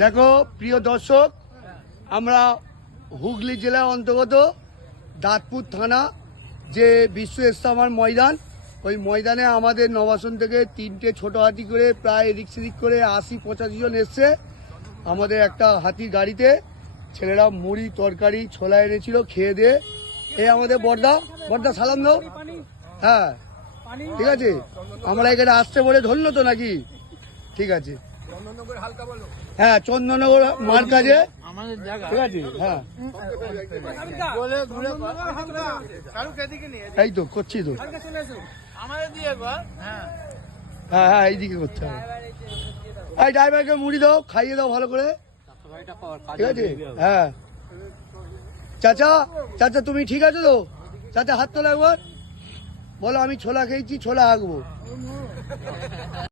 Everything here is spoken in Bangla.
দেখো প্রিয় দর্শক, আমরা হুগলি জেলার অন্তর্গত দাঁতপুর থানা যে বিশ্ব ইস্তেমার ময়দান, ওই ময়দানে আমাদের নবাসন থেকে 3টে ছোট হাতি করে প্রায় রিক্সা করে 80-85 জন এসছে। আমাদের একটা হাতির গাড়িতে ছেলেরা মুড়ি তরকারি ছোলা এনেছিল, খেয়ে দিয়ে এই আমাদের বর্দা সালাম দাও। হ্যাঁ ঠিক আছে, আমরা এখানে আসতে বলে ধরলো তো নাকি? ঠিক আছে, হ্যাঁ চন্দননগর মার কাজে, ঠিক আছে। হ্যাঁ এই তো করছি তো, হ্যাঁ হ্যাঁ এইদিকে করতে হবে। এই ড্রাইভারকে মুড়ি দাও, খাইয়ে দাও ভালো করে, ঠিক আছে। হ্যাঁ চাচা তুমি ঠিক আছো তো? চাচা হাত তোলা একবার, বলো আমি ছোলা খেয়েছি, ছোলা হাঁকবো।